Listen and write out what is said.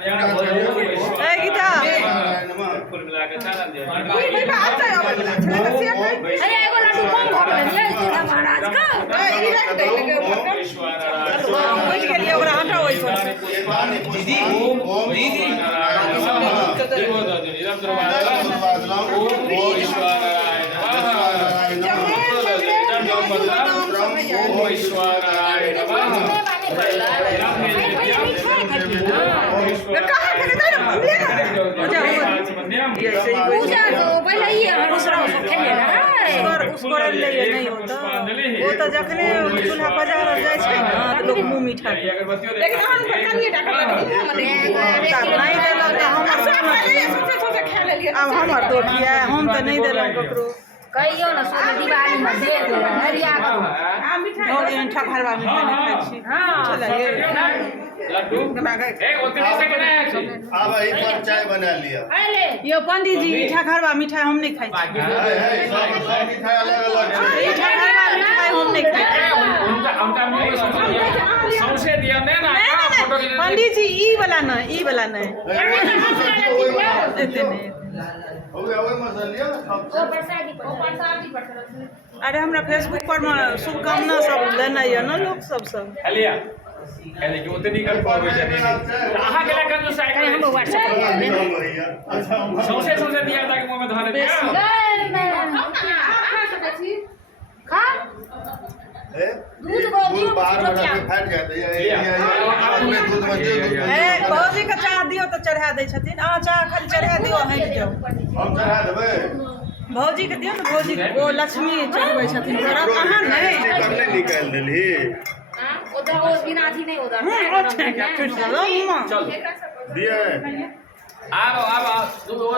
गीता कुल मिला के चालन दे भाई बात है अब अरे एगो लड्डू कम हो गेल ये सीधा महाराज का ई रख दे लगे बुझ गेलिए ओकरा हटा होई दीदी दीदी देवो दादी निरम दरबार ओम ईश्वराय नमः ओम ईश्वराय नमः कहां खरीदा ना पूजा तो पहले ही दूसरा सब खेले ना उसको ले नहीं होता वो तो जखने चूल्हा पजार जाय छै ना लोग मुंह मीठा लेकिन हम पर कनिए टाका नहीं देला हम सबसे छोटे खा लेलिए अब हमर तो किया हम तो नहीं देला ककरो कहियो ना सोने दिवाली में दे दे हरिया को आ मिठाई और ठा भरवा मिठाई नहीं खाई छी हां चलिए लड्डू ए उतने से बनाया छी अब एक बार चाय बना लिया अरे यो पंडित जी मीठा घरवा मिठाई हम नहीं खाई छी सब मिठाई अलग अलग है मीठा घरवा मिठाई हम नहीं खाई उनका मुंह सौसे दिया ने ना फोटो पंडित जी ई वाला नहीं हो गया मसाला ओ प्रसादी पर अरे हमरा फेसबुक पर में शुभकामना सब लेना है ना लोग सब हलिया कहले कि उतनी कर पावे जाने आहा के लखन जो साइकिल हम व्हाट्सएप पर अच्छा सौसे दिया था कि मुंह में धरे दिया खा दूध बाहर बना के फट जाते हैं अपने दूध बचे ए भौजी के चाह दियो तो चढ़ा दै छथिन आ चाह खाली चढ़ा दियो हट जाओ हम चढ़ा देबे भौजी के दियो ना भौजी वो लक्ष्मी चढ़बै छथिन तोरा कहां नहीं करने निकाल देली उधर वो बिना थी नहीं उधर फिर चलो चल दिए अब दूध हो